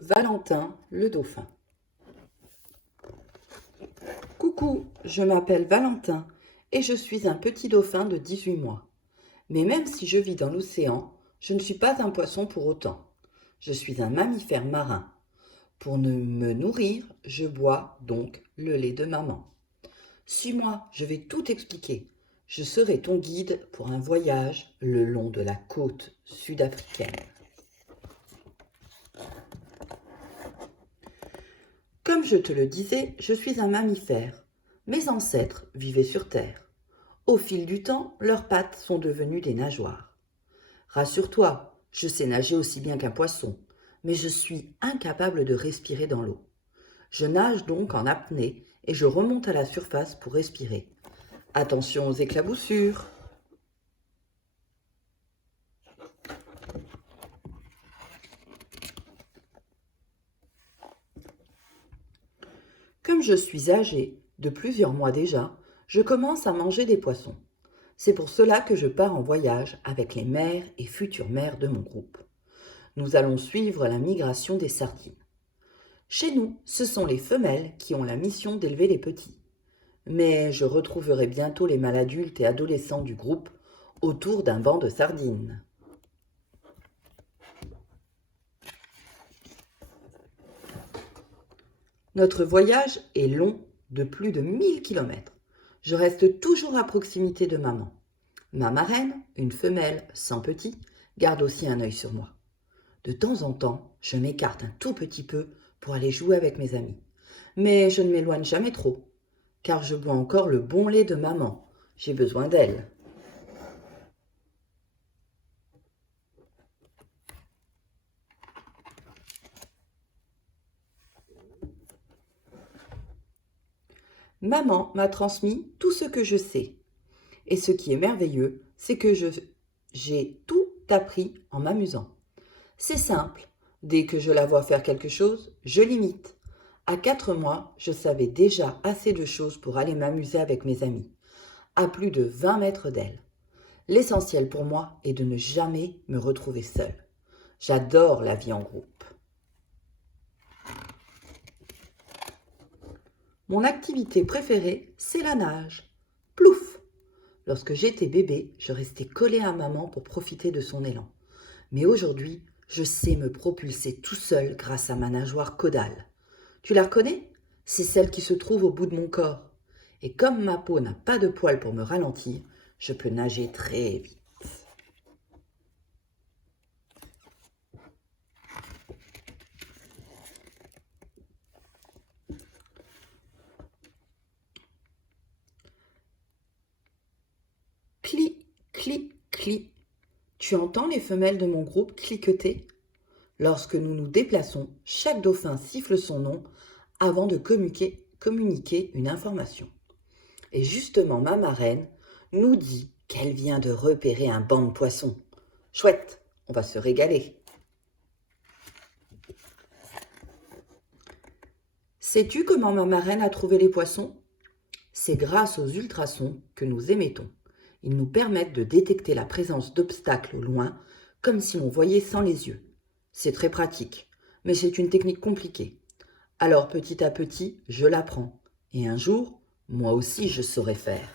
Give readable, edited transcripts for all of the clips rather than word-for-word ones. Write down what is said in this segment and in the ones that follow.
Valentin le dauphin. Coucou, je m'appelle Valentin et je suis un petit dauphin de 18 mois. Mais même si je vis dans l'océan, je ne suis pas un poisson pour autant. Je suis un mammifère marin. Pour me nourrir, je bois donc le lait de maman. Suis-moi, je vais tout expliquer. Je serai ton guide pour un voyage le long de la côte sud-africaine. Comme je te le disais, je suis un mammifère. Mes ancêtres vivaient sur Terre. Au fil du temps, leurs pattes sont devenues des nageoires. Rassure-toi, je sais nager aussi bien qu'un poisson, mais je suis incapable de respirer dans l'eau. Je nage donc en apnée et je remonte à la surface pour respirer. Attention aux éclaboussures. Comme je suis âgée, de plusieurs mois déjà, je commence à manger des poissons. C'est pour cela que je pars en voyage avec les mères et futures mères de mon groupe. Nous allons suivre la migration des sardines. Chez nous, ce sont les femelles qui ont la mission d'élever les petits. Mais je retrouverai bientôt les mâles adultes et adolescents du groupe autour d'un banc de sardines. Notre voyage est long de plus de 1000 km. Je reste toujours à proximité de maman. Ma marraine, une femelle sans petit, garde aussi un œil sur moi. De temps en temps, je m'écarte un tout petit peu pour aller jouer avec mes amis. Mais je ne m'éloigne jamais trop, car je bois encore le bon lait de maman. J'ai besoin d'elle. Maman m'a transmis tout ce que je sais. Et ce qui est merveilleux, c'est que j'ai tout appris en m'amusant. C'est simple. Dès que je la vois faire quelque chose, je l'imite. À 4 mois, je savais déjà assez de choses pour aller m'amuser avec mes amis, à plus de 20 mètres d'elle. L'essentiel pour moi est de ne jamais me retrouver seule. J'adore la vie en groupe. Mon activité préférée, c'est la nage. Plouf! Lorsque j'étais bébé, je restais collée à maman pour profiter de son élan. Mais aujourd'hui, je sais me propulser tout seul grâce à ma nageoire caudale. Tu la reconnais? C'est celle qui se trouve au bout de mon corps. Et comme ma peau n'a pas de poils pour me ralentir, je peux nager très vite. Cli, cli, cli. Tu entends les femelles de mon groupe cliqueter? Lorsque nous nous déplaçons, chaque dauphin siffle son nom avant de communiquer une information. Et justement, ma marraine nous dit qu'elle vient de repérer un banc de poissons. Chouette, on va se régaler. Sais-tu comment ma marraine a trouvé les poissons? C'est grâce aux ultrasons que nous émettons. Ils nous permettent de détecter la présence d'obstacles au loin, comme si l'on voyait sans les yeux. C'est très pratique, mais c'est une technique compliquée. Alors petit à petit, je l'apprends. Et un jour, moi aussi, je saurai faire.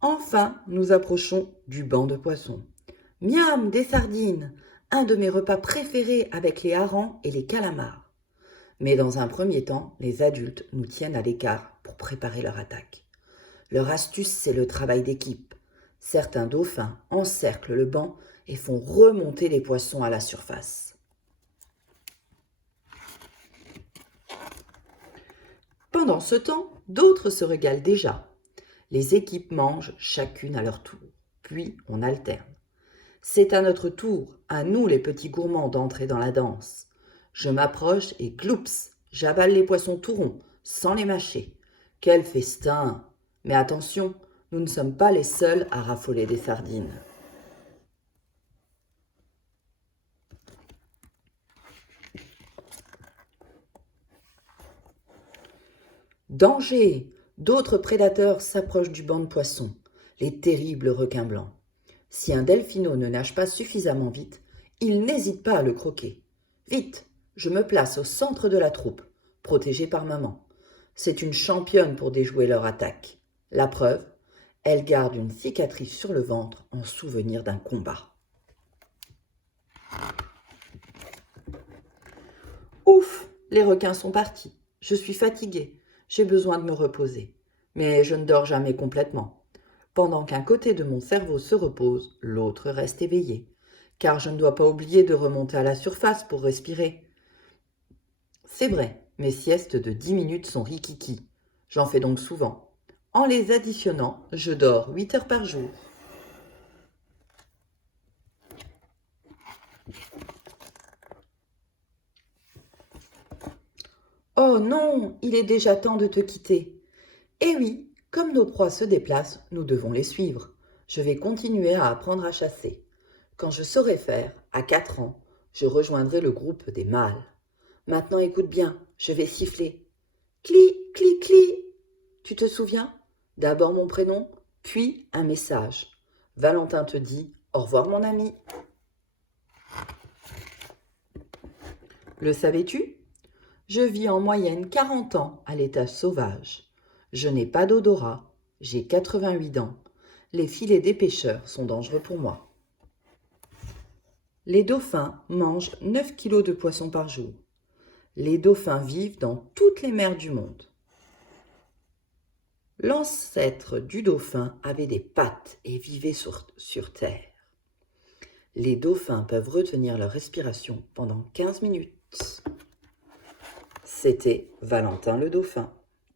Enfin, nous approchons du banc de poissons. Miam, des sardines, un de mes repas préférés avec les harengs et les calamars. Mais dans un premier temps, les adultes nous tiennent à l'écart pour préparer leur attaque. Leur astuce, c'est le travail d'équipe. Certains dauphins encerclent le banc et font remonter les poissons à la surface. Pendant ce temps, d'autres se régalent déjà. Les équipes mangent chacune à leur tour, puis on alterne. C'est à notre tour, à nous les petits gourmands, d'entrer dans la danse. Je m'approche et gloups, j'avale les poissons tout ronds, sans les mâcher. Quel festin! Mais attention, nous ne sommes pas les seuls à raffoler des sardines. Danger! D'autres prédateurs s'approchent du banc de poissons, les terribles requins blancs. Si un delphino ne nage pas suffisamment vite, il n'hésite pas à le croquer. Vite, je me place au centre de la troupe, protégée par maman. C'est une championne pour déjouer leur attaque. La preuve, elle garde une cicatrice sur le ventre en souvenir d'un combat. Ouf, les requins sont partis. Je suis fatiguée. J'ai besoin de me reposer. Mais je ne dors jamais complètement. Pendant qu'un côté de mon cerveau se repose, l'autre reste éveillé. Car je ne dois pas oublier de remonter à la surface pour respirer. C'est vrai, mes siestes de 10 minutes sont rikiki. J'en fais donc souvent. En les additionnant, je dors 8 heures par jour. Oh non, il est déjà temps de te quitter. Eh oui, comme nos proies se déplacent, nous devons les suivre. Je vais continuer à apprendre à chasser. Quand je saurai faire, à 4 ans, je rejoindrai le groupe des mâles. Maintenant écoute bien, je vais siffler. Cli, cli, cli. Tu te souviens? D'abord mon prénom, puis un message. Valentin te dit « Au revoir mon ami ». Le savais-tu? Je vis en moyenne 40 ans à l'état sauvage. Je n'ai pas d'odorat, j'ai 88 dents. Les filets des pêcheurs sont dangereux pour moi. Les dauphins mangent 9 kilos de poissons par jour. Les dauphins vivent dans toutes les mers du monde. L'ancêtre du dauphin avait des pattes et vivait sur terre. Les dauphins peuvent retenir leur respiration pendant 15 minutes. C'était Valentin le dauphin.